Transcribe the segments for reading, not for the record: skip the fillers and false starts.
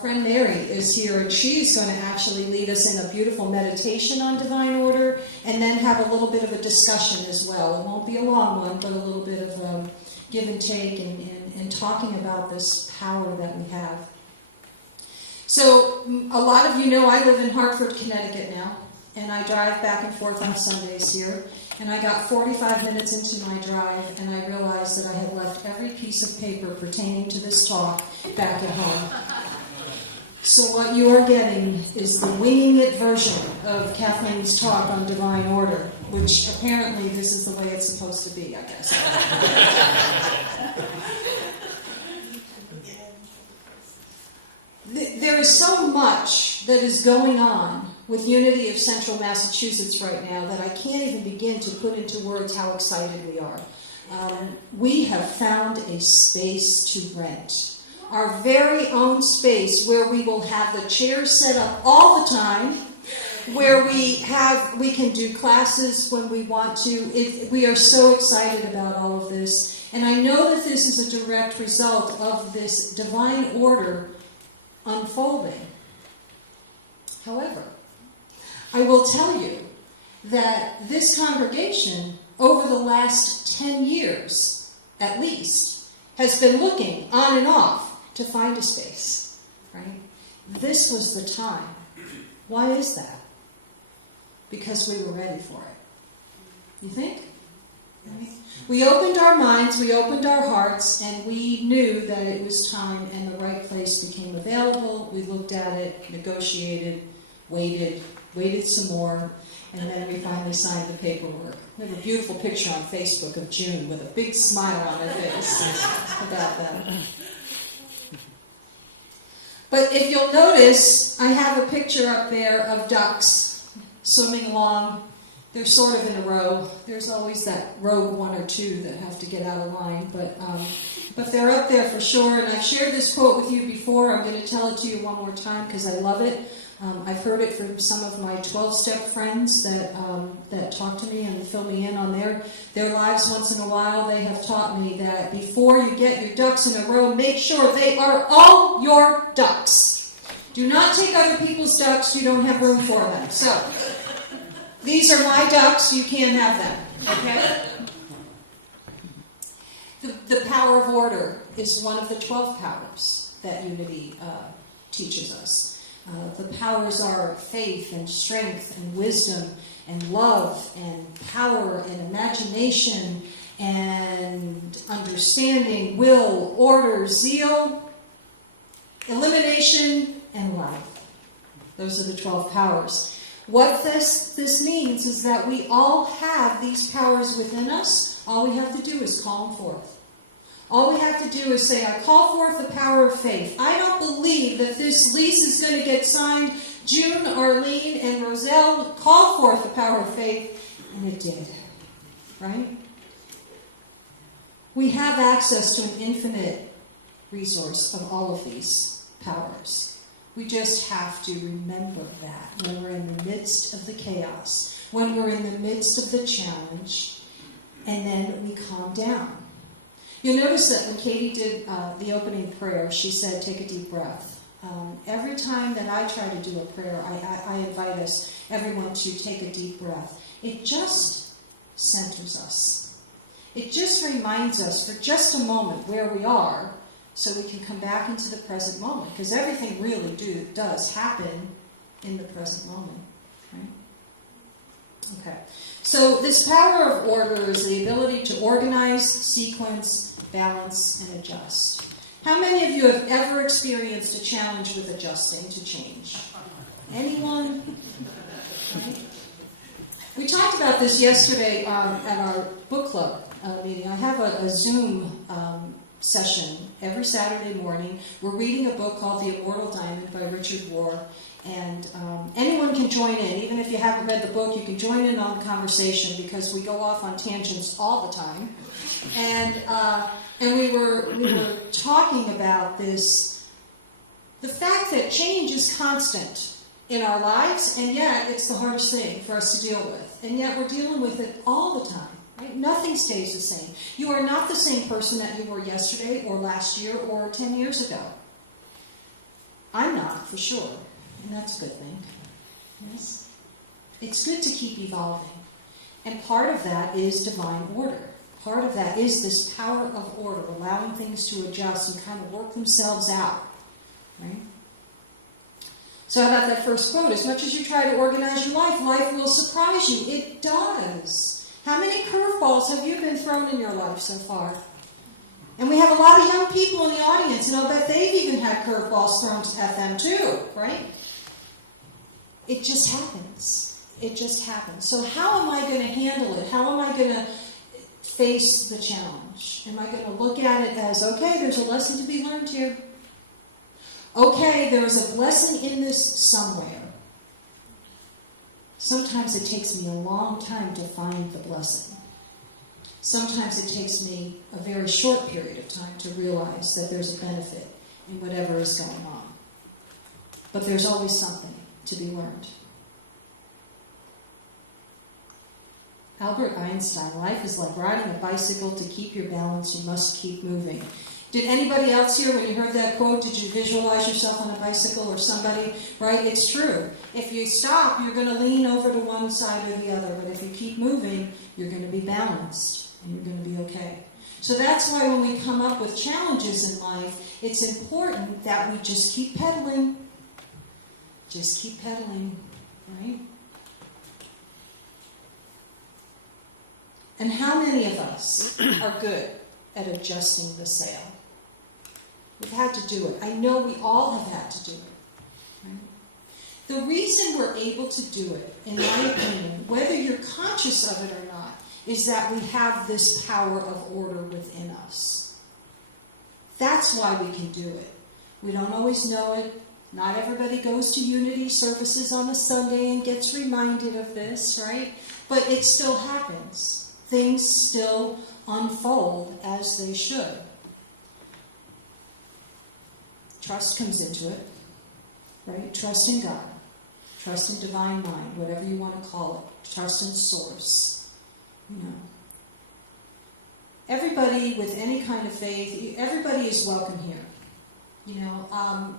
friend Mary is here, and she's going to actually lead us in a beautiful meditation on divine order, and then have a little bit of a discussion as well. It won't be a long one, but a little bit of give and take and talking about this power that we have. So a lot of you know I live in Hartford, Connecticut now, and I drive back and forth on Sundays here. And I got 45 minutes into my drive, and I realized that I had left every piece of paper pertaining to this talk back at home. So what you are getting is the winging it version of Kathleen's talk on divine order, which apparently this is the way it's supposed to be, I guess. There is so much that is going on with Unity of Central Massachusetts right now that I can't even begin to put into words how excited we are. We have found a space to rent. Our very own space where we will have the chairs set up all the time, where we can do classes when we want to. We are so excited about all of this. And I know that this is a direct result of this divine order unfolding. However, I will tell you that this congregation, over the last 10 years at least, has been looking on and off to find a space, right? This was the time. Why is that? Because we were ready for it. You think? We opened our minds, we opened our hearts, and we knew that it was time and the right place became available. We looked at it, negotiated, waited some more, and then we finally signed the paperwork. We have a beautiful picture on Facebook of June with a big smile on her face about that. But if you'll notice, I have a picture up there of ducks swimming along. They're sort of in a row. There's always that rogue one or two that have to get out of line, but they're up there for sure. And I've shared this quote with you before. I'm going to tell it to you one more time because I love it. I've heard it from some of my 12-step friends that talk to me and fill me in on their lives once in a while. They have taught me that before you get your ducks in a row, make sure they are all your ducks. Do not take other people's ducks. You don't have room for them. So, these are my ducks. You can't have them. Okay? The power of order is one of the 12 powers that Unity teaches us. The powers are faith and strength and wisdom and love and power and imagination and understanding, will, order, zeal, elimination, and life. Those are the 12 powers. What this means is that we all have these powers within us. All we have to do is call them forth. All we have to do is say, I call forth the power of faith. I don't believe that this lease is going to get signed. June, Arlene, and Roselle called forth the power of faith, and it did. Right? We have access to an infinite resource of all of these powers. We just have to remember that when we're in the midst of the chaos, when we're in the midst of the challenge, and then we calm down. You'll notice that when Katie did the opening prayer, she said, take a deep breath. Every time that I try to do a prayer, I invite us, everyone, to take a deep breath. It just centers us. It just reminds us for just a moment where we are so we can come back into the present moment. Because everything really does happen in the present moment. Right? Okay. So this power of order is the ability to organize, sequence, balance, and adjust. How many of you have ever experienced a challenge with adjusting to change? Anyone? We talked about this yesterday at our book club meeting. I have a Zoom session every Saturday morning. We're reading a book called The Immortal Diamond by Richard Rohr. And anyone can join in. Even if you haven't read the book, you can join in on the conversation because we go off on tangents all the time. And we were talking about this, the fact that change is constant in our lives, and yet it's the hardest thing for us to deal with. And yet we're dealing with it all the time. Right? Nothing stays the same. You are not the same person that you were yesterday or last year or 10 years ago. I'm not, for sure. And that's a good thing. Yes? It's good to keep evolving. And part of that is divine order. Part of that is this power of order, allowing things to adjust and kind of work themselves out. Right? So how about that first quote? As much as you try to organize your life, life will surprise you. It does. How many curveballs have you been thrown in your life so far? And we have a lot of young people in the audience, and I'll bet they've even had curveballs thrown at them too, right? It just happens. It just happens. So how am I going to handle it? How am I going to face the challenge? Am I going to look at it as, okay, there's a lesson to be learned here. Okay, there is a blessing in this somewhere. Sometimes it takes me a long time to find the blessing. Sometimes it takes me a very short period of time to realize that there's a benefit in whatever is going on. But there's always something to be learned. Albert Einstein, life is like riding a bicycle. To keep your balance, you must keep moving. Did anybody else here, when you heard that quote, did you visualize yourself on a bicycle or somebody? Right? It's true. If you stop, you're going to lean over to one side or the other. But if you keep moving, you're going to be balanced and you're going to be okay. So that's why when we come up with challenges in life, it's important that we just keep pedaling. Just keep pedaling, right? And how many of us are good at adjusting the sail? We've had to do it. I know we all have had to do it. Right? The reason we're able to do it, in my opinion, whether you're conscious of it or not, is that we have this power of order within us. That's why we can do it. We don't always know it. Not everybody goes to Unity services on a Sunday and gets reminded of this, right? But it still happens. Things still unfold as they should. Trust comes into it, right? Trust in God. Trust in divine mind, whatever you want to call it. Trust in source. You know. Everybody with any kind of faith, everybody is welcome here. You know, I'll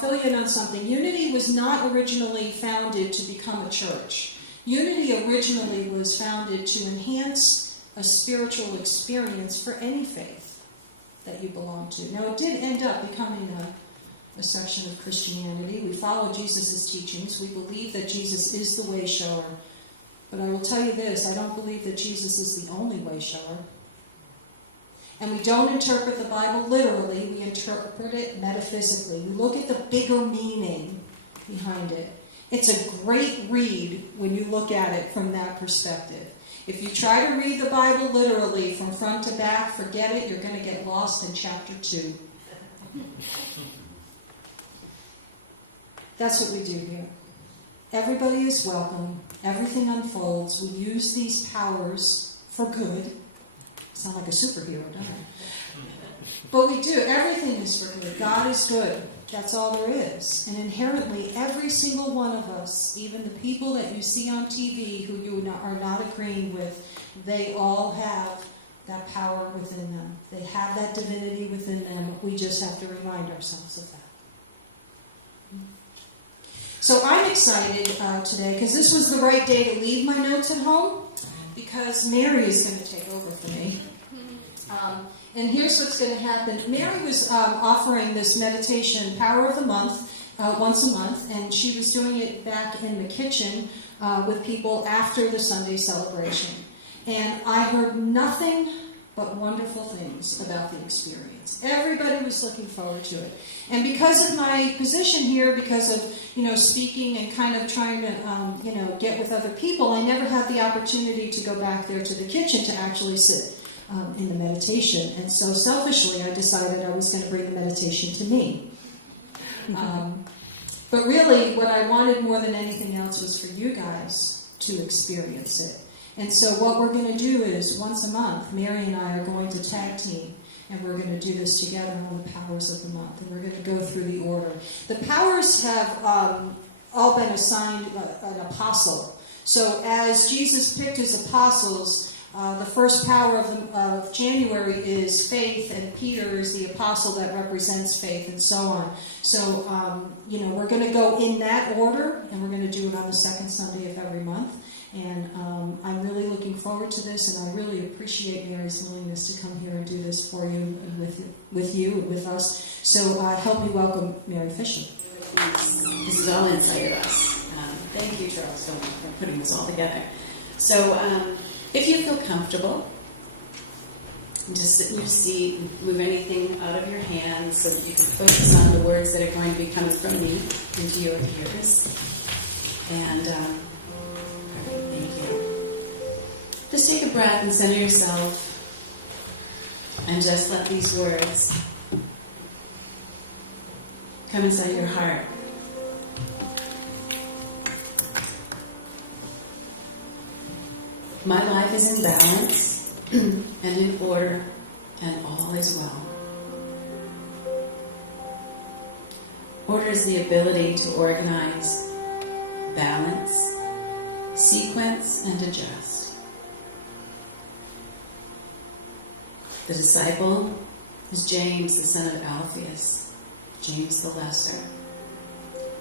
fill you in on something. Unity was not originally founded to become a church. Unity originally was founded to enhance a spiritual experience for any faith that you belong to. Now, it did end up becoming a section of Christianity. We follow Jesus' teachings. We believe that Jesus is the way shower. But I will tell you this, I don't believe that Jesus is the only way shower. And we don't interpret the Bible literally, we interpret it metaphysically. We look at the bigger meaning behind it. It's a great read when you look at it from that perspective. If you try to read the Bible literally from front to back, forget it, you're going to get lost in chapter 2. That's what we do here. Everybody is welcome. Everything unfolds. We use these powers for good. Sound like a superhero, doesn't it? But we do. Everything is for good. God is good. That's all there is. And inherently, every single one of us, even the people that you see on TV who you are not agreeing with, they all have that power within them. They have that divinity within them. We just have to remind ourselves of that. So I'm excited today because this was the right day to leave my notes at home because Mary is going to take over for me. And here's what's going to happen. Mary was offering this meditation, Power of the Month, once a month, and she was doing it back in the kitchen with people after the Sunday celebration. And I heard nothing but wonderful things about the experience. Everybody was looking forward to it. And because of my position here, because of, speaking and kind of trying to, get with other people, I never had the opportunity to go back there to the kitchen to actually sit in the meditation. And so selfishly, I decided I was going to bring the meditation to me. But really, what I wanted more than anything else was for you guys to experience it. And so what we're going to do is, once a month, Mary and I are going to tag team, and we're going to do this together on the powers of the month, and we're going to go through the order. The powers have all been assigned an apostle. So as Jesus picked his apostles, The first power of January is faith, and Peter is the apostle that represents faith, and so on. So, we're going to go in that order, and we're going to do it on the second Sunday of every month. And I'm really looking forward to this, and I really appreciate Mary's willingness to come here and do this for you, and with you, and with us. So help me welcome Mary Fischer. This is all inside of us. Thank you, Charles, so much for putting this all together. So if you feel comfortable, just sit in your seat, move anything out of your hands so that you can focus on the words that are going to be coming from me into your ears. And thank you. Just take a breath and center yourself and just let these words come inside your heart. My life is in balance and in order, and all is well. Order is the ability to organize, balance, sequence, and adjust. The disciple is James, the son of Alphaeus, James the Lesser,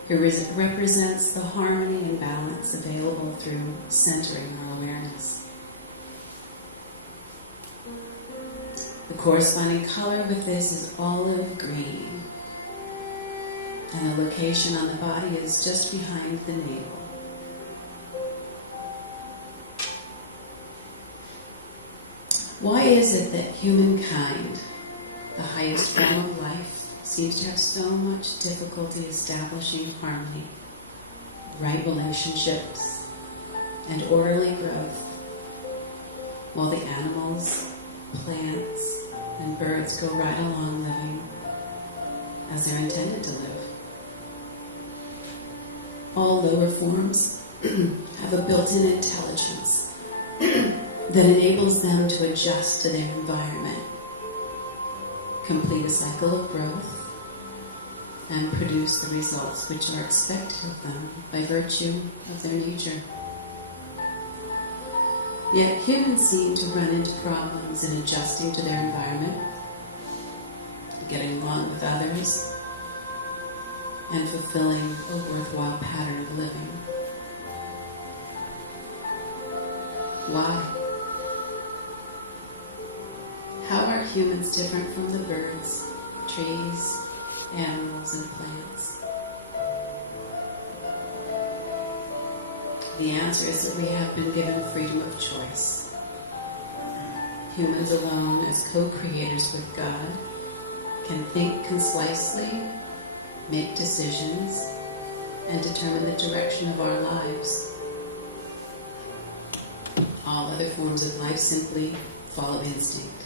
who represents the harmony and balance available through centering our awareness. The corresponding color with this is olive green, and the location on the body is just behind the navel. Why is it that humankind, the highest form of life, seems to have so much difficulty establishing harmony, right relationships, and orderly growth, while the animals, plants, and birds go right along living as they're intended to live? All lower forms have a built-in intelligence that enables them to adjust to their environment, complete a cycle of growth, and produce the results which are expected of them by virtue of their nature. Yet humans seem to run into problems in adjusting to their environment, getting along with others, and fulfilling a worthwhile pattern of living. Why? How are humans different from the birds, trees, animals, and plants? The answer is that we have been given freedom of choice. Humans alone, as co-creators with God, can think concisely, make decisions, and determine the direction of our lives. All other forms of life simply follow instinct.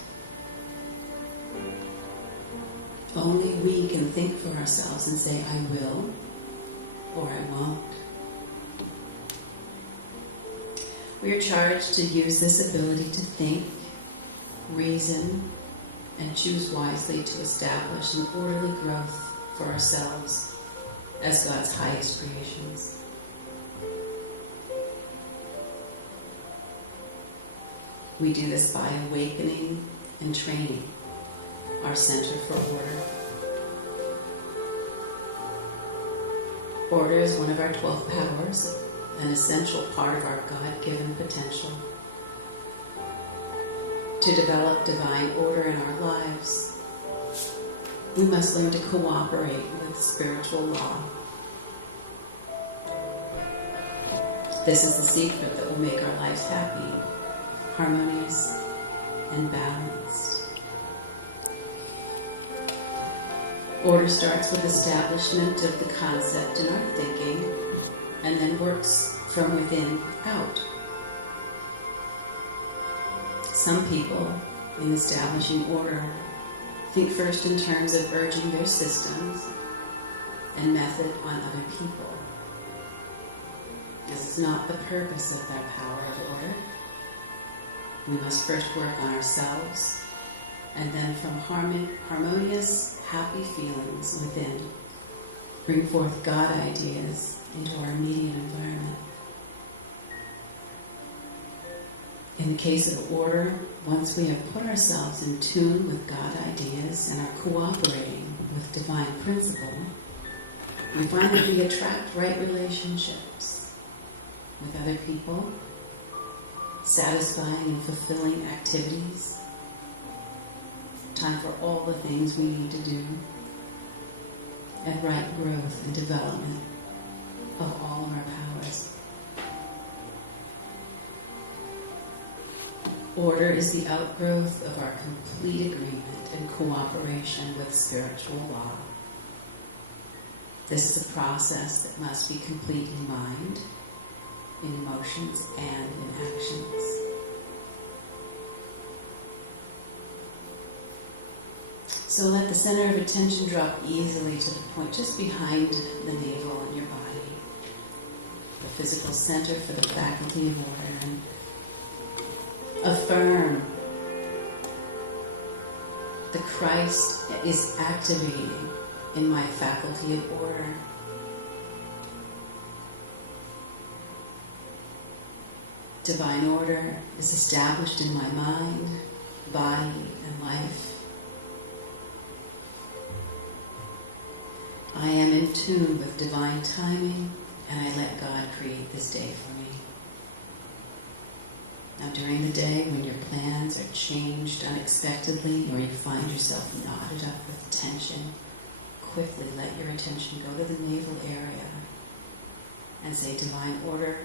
Only we can think for ourselves and say, I will, or I won't. We are charged to use this ability to think, reason, and choose wisely to establish an orderly growth for ourselves as God's highest creations. We do this by awakening and training our center for order. Order is one of our 12 powers, an essential part of our God-given potential. To develop divine order in our lives, we must learn to cooperate with spiritual law. This is the secret that will make our lives happy, harmonious, and balanced. Order starts with establishment of the concept in our thinking, and then works from within out. Some people, in establishing order, think first in terms of urging their systems and method on other people. This is not the purpose of their power of order. We must first work on ourselves, and then from harmonious, happy feelings within, bring forth God ideas into our immediate environment. In the case of order, once we have put ourselves in tune with God ideas and are cooperating with divine principle, we find that we attract right relationships with other people, satisfying and fulfilling activities, time for all the things we need to do, and right growth and development of all of our powers. Order is the outgrowth of our complete agreement and cooperation with spiritual law. This is a process that must be complete in mind, in emotions, and in actions. So let the center of attention drop easily to the point just behind the navel in your body, the physical center for the faculty of order, and affirm the Christ is activating in my faculty of order. Divine order is established in my mind, body, and life. I am in tune with divine timing, and I let God create this day for me. Now, during the day, when your plans are changed unexpectedly, or you find yourself knotted up with tension, quickly let your attention go to the navel area and say, Divine order,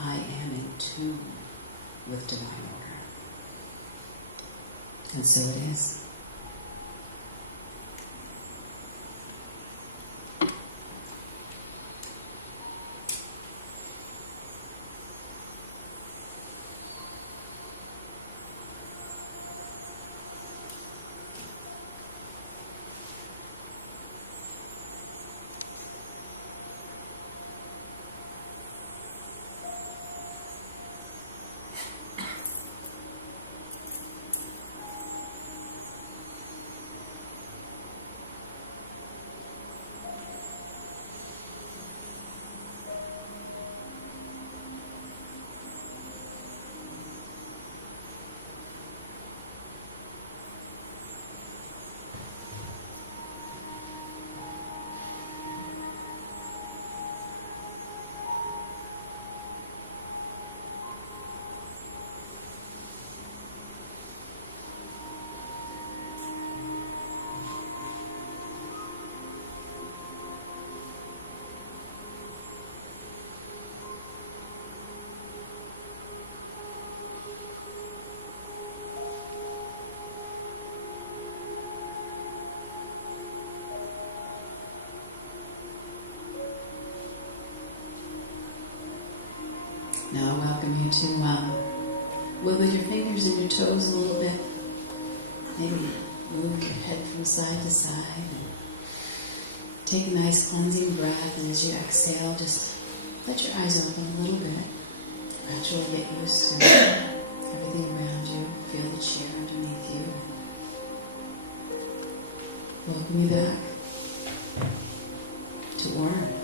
I am in tune with divine order. And so it is. Now I welcome you to wiggle your fingers and your toes a little bit. Maybe move your head from side to side. And take a nice cleansing breath, and as you exhale, just let your eyes open a little bit. Gradually get used to everything around you. Feel the chair underneath you. Welcome you back to order.